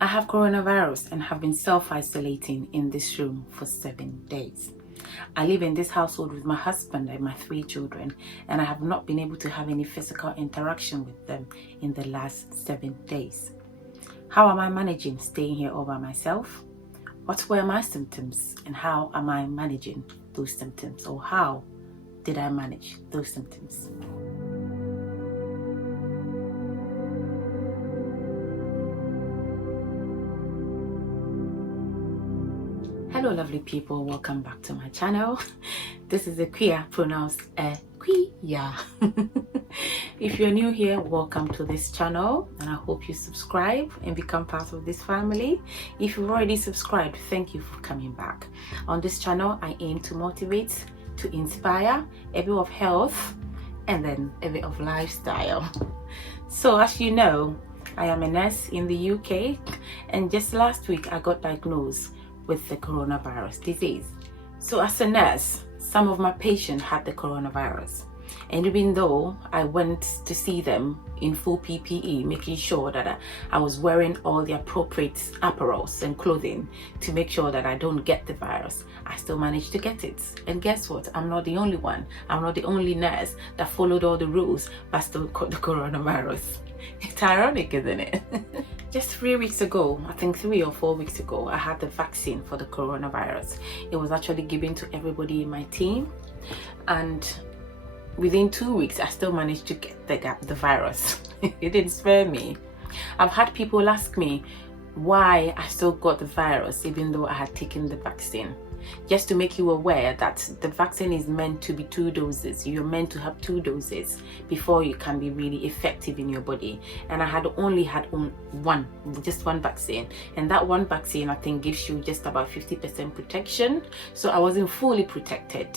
I have coronavirus and have been self-isolating in this room for 7 days. I live in this household with my husband and my 3 children, and I have not been able to have any physical interaction with them in the last 7 days. How am I managing staying here all by myself? What were my symptoms and how am I managing those symptoms, or how did I manage those symptoms? Hello lovely people, welcome back to my channel. This is Aquia, pronounced Aquia. If you're new here, welcome to this channel and I hope you subscribe and become part of this family. If you've already subscribed, thank you for coming back. On this channel, I aim to motivate, to inspire, a bit of health and then a bit of lifestyle. So as you know, I am a nurse in the UK and just last week I got diagnosed with the coronavirus disease. So as a nurse, some of my patients had the coronavirus, and even though I went to see them in full PPE, making sure that I was wearing all the appropriate apparels and clothing to make sure that I don't get the virus, I still managed to get it. And guess what? I'm not the only one. I'm not the only nurse that followed all the rules but still caught the coronavirus. It's ironic, isn't it? Just 3 weeks ago, I think 3 or 4 weeks ago, I had the vaccine for the coronavirus. It was actually given to everybody in my team, and within 2 weeks, I still managed to get the virus. It didn't spare me. I've had people ask me why I still got the virus even though I had taken the vaccine. Just to make you aware that the vaccine is meant to be 2 doses. You're meant to have 2 doses before you can be really effective in your body. And I had only had just one vaccine. And that one vaccine, I think, gives you just about 50% protection. So I wasn't fully protected.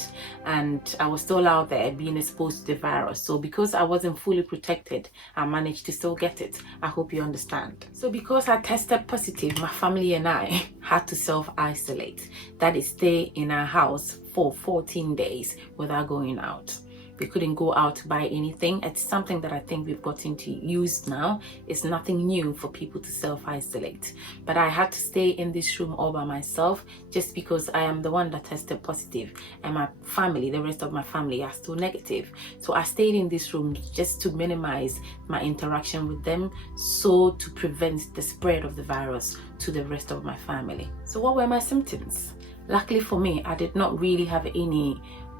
And I was still out there being exposed to the virus. So because I wasn't fully protected, I managed to still get it. I hope you understand. So because I tested positive, my family and I had to self-isolate. That is, stay in our house for 14 days without going out. We couldn't go out to buy anything. It's something that I think we've gotten to use now. It's nothing new for people to self-isolate. But I had to stay in this room all by myself just because I am the one that tested positive and my family, the rest of my family, are still negative. So I stayed in this room just to minimize my interaction with them, so to prevent the spread of the virus to the rest of my family. So what were my symptoms? Luckily for me, I did not really have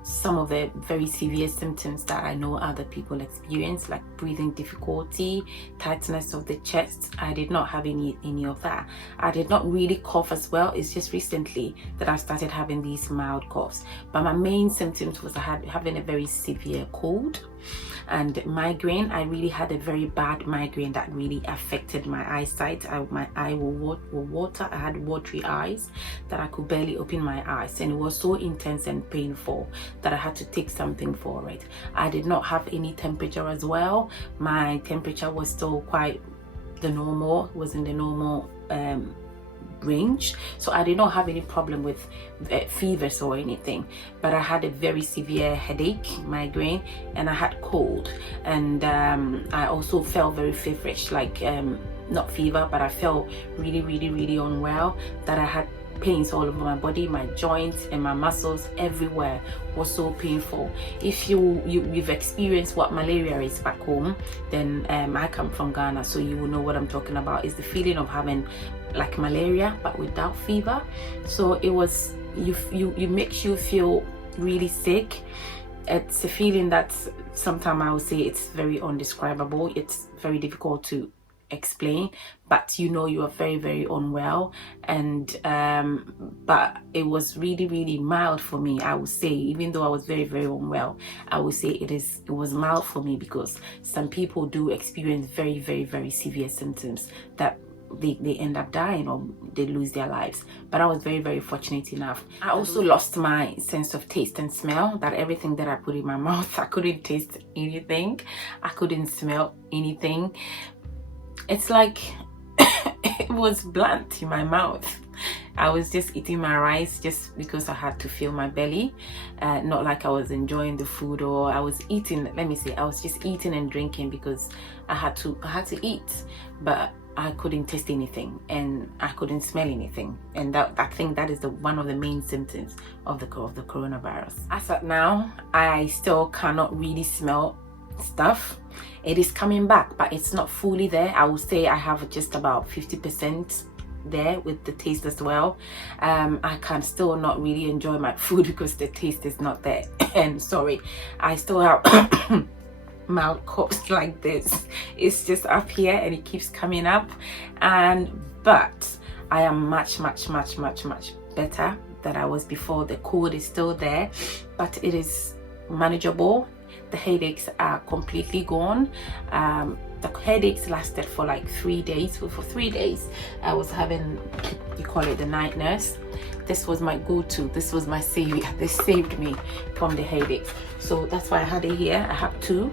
some of the very severe symptoms that I know other people experience, like breathing difficulty, tightness of the chest. I did not have any of that. I did not really cough as well. It's just recently that I started having these mild coughs. But my main symptoms was having a very severe cold and migraine. I really had a very bad migraine that really affected my eyesight. My eye will water. I had watery eyes that I could barely open my eyes, and it was so intense and painful that I had to take something for it. I did not have any temperature as well. My temperature was still quite was in the normal range, so I did not have any problem with fevers or anything. But I had a very severe headache, migraine, and I had cold, and I also felt very feverish, like not fever, but I felt really unwell, that I had pains all over my body, my joints and my muscles everywhere was so painful. If you've experienced what malaria is back home, then I come from Ghana, so you will know what I'm talking about. It's the feeling of having like malaria but without fever. So it was, you makes you feel really sick. It's a feeling that sometimes I would say it's very undescribable. It's very difficult to explain, but you know you are very unwell. And but it was really mild for me, I would say. Even though I was very unwell, I would say it was mild for me, because some people do experience very severe symptoms that they end up dying or they lose their lives. But I was very fortunate enough. I also lost my sense of taste and smell, that everything that I put in my mouth, I couldn't taste anything, I couldn't smell anything. It's like it was blunt in my mouth. I was just eating my rice just because I had to fill my belly, not like I was enjoying the food, or I was eating, let me say, I was just eating and drinking because I had to eat. But I couldn't taste anything and I couldn't smell anything, and that, I think that is one of the main symptoms of the coronavirus. As of now, I still cannot really smell stuff. It is coming back, but it's not fully there. I would say I have just about 50% there with the taste as well. I can still not really enjoy my food because the taste is not there. And sorry, I still have mild coughs like this. It's just up here and it keeps coming up, but I am much better than I was before. The cold is still there, but it is manageable. The headaches are completely gone. The headaches lasted for like 3 days. For 3 days I was having, you call it the night nurse. This was my go-to. This was my savior. This saved me from the headaches. So that's why I had it here. I have 2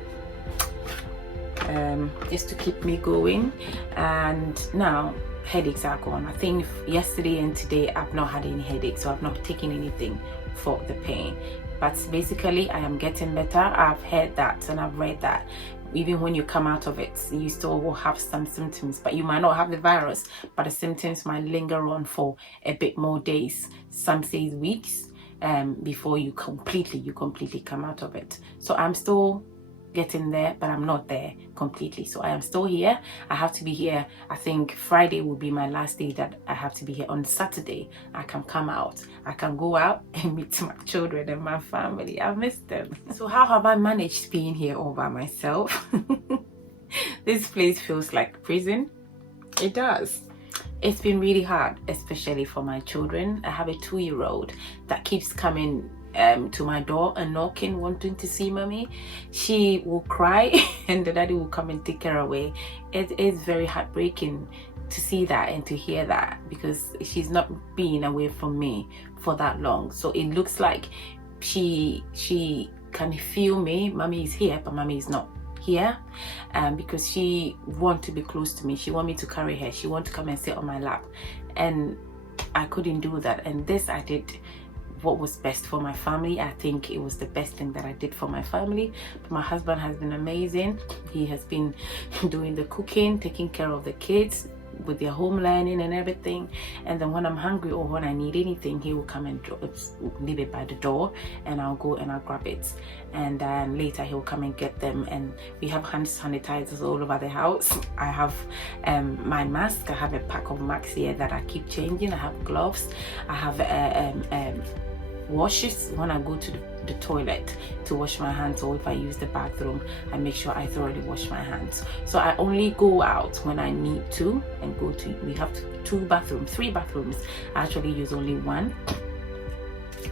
just to keep me going, and now headaches are gone. I think yesterday and today I've not had any headaches, so I've not taken anything for the pain. But basically I am getting better. I've heard that and I've read that even when you come out of it, you still will have some symptoms, but you might not have the virus, but the symptoms might linger on for a bit more days, some say weeks, before you completely come out of it. So I'm still getting there, but I'm not there completely. So I am still here. I have to be here. I think Friday will be my last day that I have to be here. On Saturday I can come out, I can go out and meet my children and my family. I miss them. So how have I managed being here all by myself? This place feels like prison. It does. It's been really hard, especially for my children. I have a 2-year-old that keeps coming to my door and knocking, wanting to see mommy. She will cry and the daddy will come and take her away. It is very heartbreaking to see that and to hear that, because she's not been away from me for that long. So it looks like she can feel me. Mommy is here, but mommy is not here, because she want to be close to me. She want me to carry her. She want to come and sit on my lap, and I couldn't do that. And this I did what was best for my family. I think it was the best thing that I did for my family. But my husband has been amazing. He has been doing the cooking, taking care of the kids with their home learning and everything. And then when I'm hungry or when I need anything, he will come and leave it by the door, and I'll go and I'll grab it. And then later he'll come and get them. And we have hand sanitizers all over the house. I have my mask. I have a pack of masks here that I keep changing. I have gloves. I have washes when I go to the toilet to wash my hands, or if I use the bathroom, I make sure I thoroughly wash my hands. So I only go out when I need to, and go to, we have 3 bathrooms. I actually use only 1.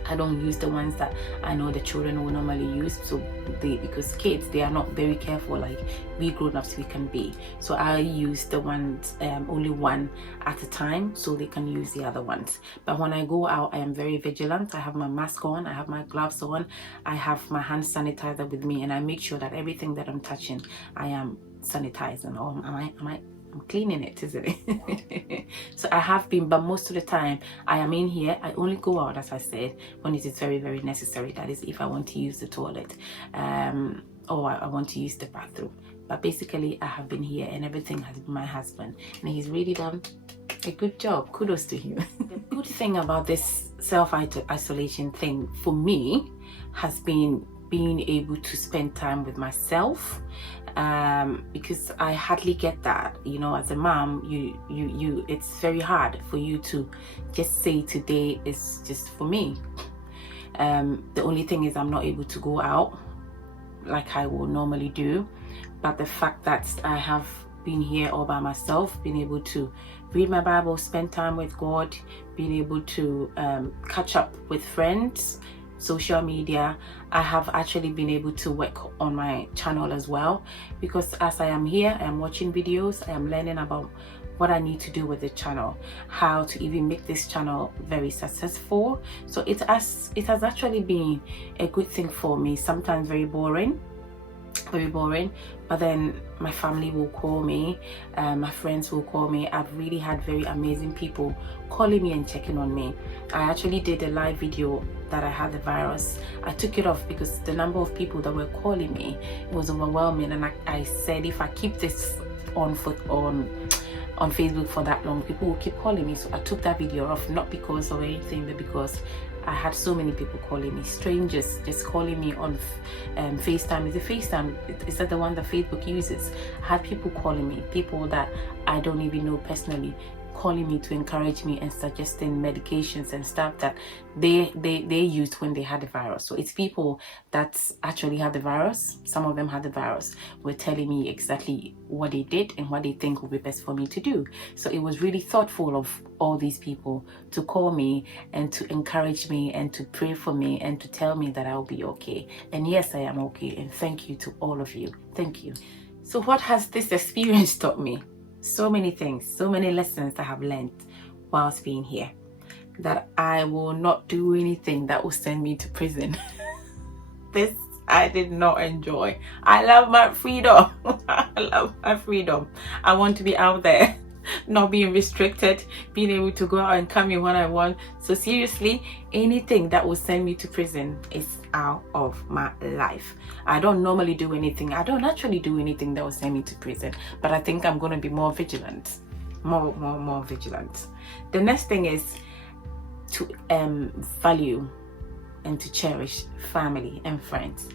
I don't use the ones that I know the children will normally use, so because kids, they are not very careful like we grown-ups we can be. So I use the ones, only 1 at a time, so they can use the other ones. But when I go out, I am very vigilant. I have my mask on, I have my gloves on, I have my hand sanitizer with me, and I make sure that everything that I'm touching, I am sanitizing. Or I'm cleaning it, isn't it? So I have been, but most of the time I am in here. I only go out, as I said, when it is very necessary. That is if I want to use the toilet, or I want to use the bathroom. But basically I have been here, and everything has been my husband, and he's really done a good job. Kudos to him. The good thing about this self-isolation thing for me has been being able to spend time with myself, because I hardly get that, you know. As a mom, you it's very hard for you to just say today is just for me. The only thing is I'm not able to go out like I will normally do, but the fact that I have been here all by myself, being able to read my Bible, spend time with God, being able to catch up with friends, social media, I have actually been able to work on my channel as well, because as I am here, I am watching videos, I am learning about what I need to do with the channel, how to even make this channel very successful. So it has actually been a good thing for me. Sometimes very boring, but then my family will call me, my friends will call me. I've really had very amazing people calling me and checking on me. I actually did a live video that I had the virus. I took it off because the number of people that were calling me, it was overwhelming, and I said if I keep this on on Facebook for that long. People will keep calling me, so I took that video off, not because of anything, but because I had so many people calling me, strangers just calling me on FaceTime. Is it FaceTime? Is that the one that Facebook uses? I had people calling me, people that I don't even know personally, calling me to encourage me and suggesting medications and stuff that they used when they had the virus. So it's people that actually had the virus. Some of them had the virus, were telling me exactly what they did and what they think would be best for me to do. So it was really thoughtful of all these people to call me and to encourage me and to pray for me and to tell me that I'll be okay. And yes, I am okay. And thank you to all of you. Thank you. So what has this experience taught me? So many things, so many lessons I have learned whilst being here. That I will not do anything that will send me to prison. This I did not enjoy. I love my freedom. I love my freedom. I want to be out there, not being restricted, being able to go out and come in when I want. So seriously, anything that will send me to prison is out of my life. I don't normally do anything. I don't actually do anything that will send me to prison, but I think I'm going to be more vigilant, more vigilant. The next thing is to value and to cherish family and friends,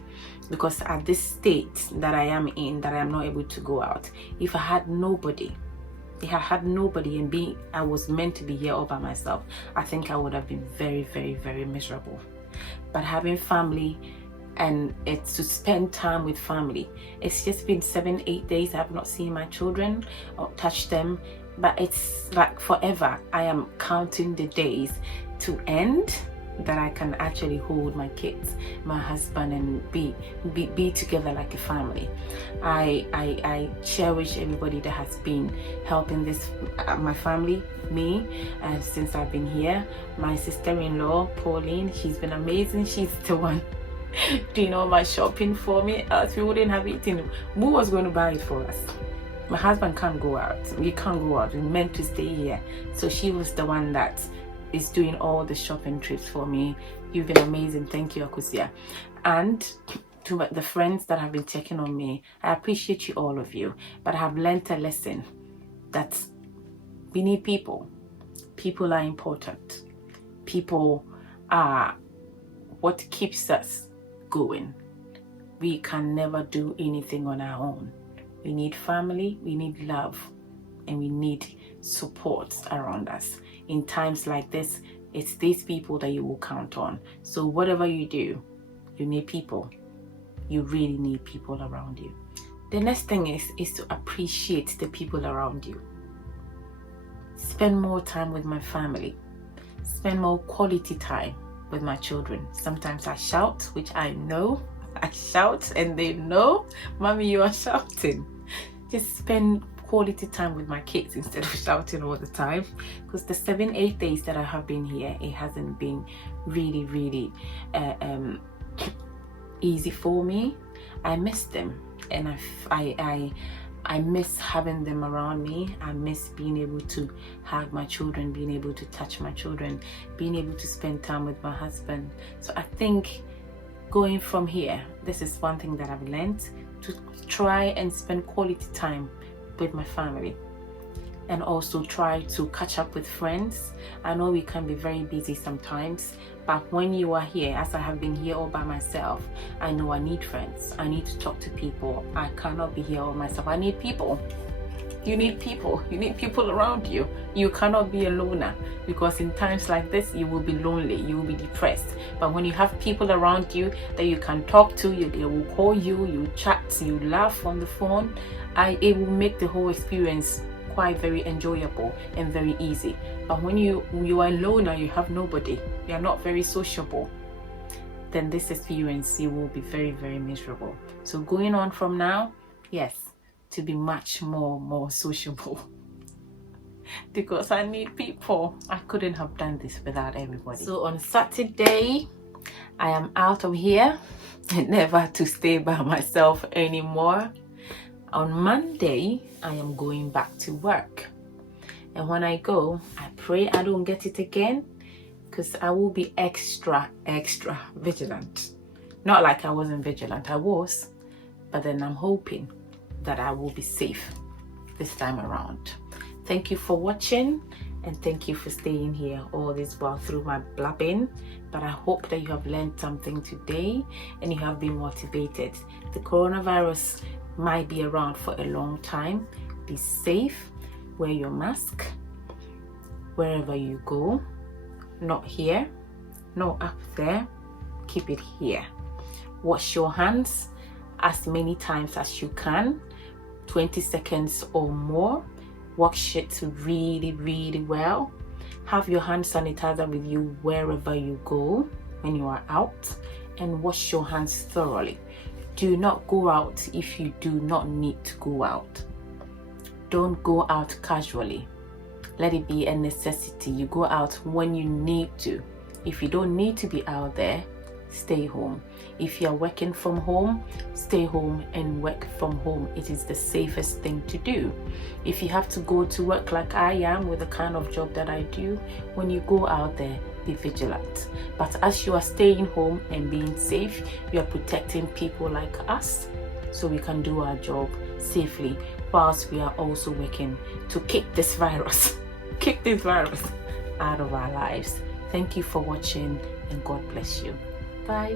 because at this state that I am in, that I am not able to go out, if I had nobody, and I was meant to be here all by myself, I think I would have been very, very, very miserable. But having family, and it's to spend time with family. It's just been 7-8 days I have not seen my children or touched them, but it's like forever. I am counting the days to end that I can actually hold my kids, my husband, and be together like a family. I cherish everybody that has been helping this my family, me, since I've been here. My sister-in-law Pauline, she's been amazing. She's the one doing all my shopping for me, else we wouldn't have eaten. Who was going to buy it for us? My husband can't go out. We can't go out. We're meant to stay here. So she was the one that is doing all the shopping trips for me. You've been amazing. Thank you, Akusia. And to the friends that have been checking on me, I appreciate you, all of you. But I have learned a lesson that we need people. People are important. People are what keeps us going. We can never do anything on our own. We need family, we need love, and we need support around us. In times like this, it's these people that you will count on. So whatever you do, you need people. You really need people around you. The next thing is to appreciate the people around you. Spend more time with my family. Spend more quality time with my children. Sometimes I shout, which I know. I shout and they know, Mommy, you are shouting. Just spend quality time with my kids instead of shouting all the time, because the 7-8 days that I have been here, it hasn't been really easy for me. I miss them, and I miss having them around me. I miss being able to hug my children, being able to touch my children, being able to spend time with my husband. So I think going from here, this is one thing that I've learned, to try and spend quality time with my family, and also try to catch up with friends. I know we can be very busy sometimes, but when you are here, as I have been here all by myself, I know I need friends. I need to talk to people. I cannot be here all myself. I need people. You need people. You need people around you. You cannot be a loner, because in times like this, you will be lonely. You will be depressed. But when you have people around you that you can talk to, they will call you, you chat, you laugh on the phone, it will make the whole experience quite very enjoyable and very easy. But when you are alone and you have nobody, you are not very sociable, then this experience, you will be very miserable. So going on from now, yes, to be much more sociable, because I need people. I couldn't have done this without everybody. So on Saturday, I am out of here, never to stay by myself anymore. On Monday, I am going back to work, and when I go, I pray I don't get it again, because I will be extra vigilant. Not like I wasn't vigilant, I was, but then I'm hoping that I will be safe this time around. Thank you for watching, and thank you for staying here all this while through my blabbing. But I hope that you have learned something today and you have been motivated. The coronavirus might be around for a long time. Be safe, wear your mask wherever you go. Not here, not up there, keep it here. Wash your hands as many times as you can, 20 seconds or more. Wash it really well. Have your hand sanitizer with you wherever you go when you are out, and wash your hands thoroughly. Do not go out if you do not need to go out. Don't go out casually. Let it be a necessity. You go out when you need to. If you don't need to be out there, stay home. If you're working from home, stay home and work from home. It is the safest thing to do. If you have to go to work like I am with the kind of job that I do, when you go out there, be vigilant. But as you are staying home and being safe, you are protecting people like us so we can do our job safely whilst we are also working to kick this virus out of our lives. Thank you for watching, and God bless you. Bye.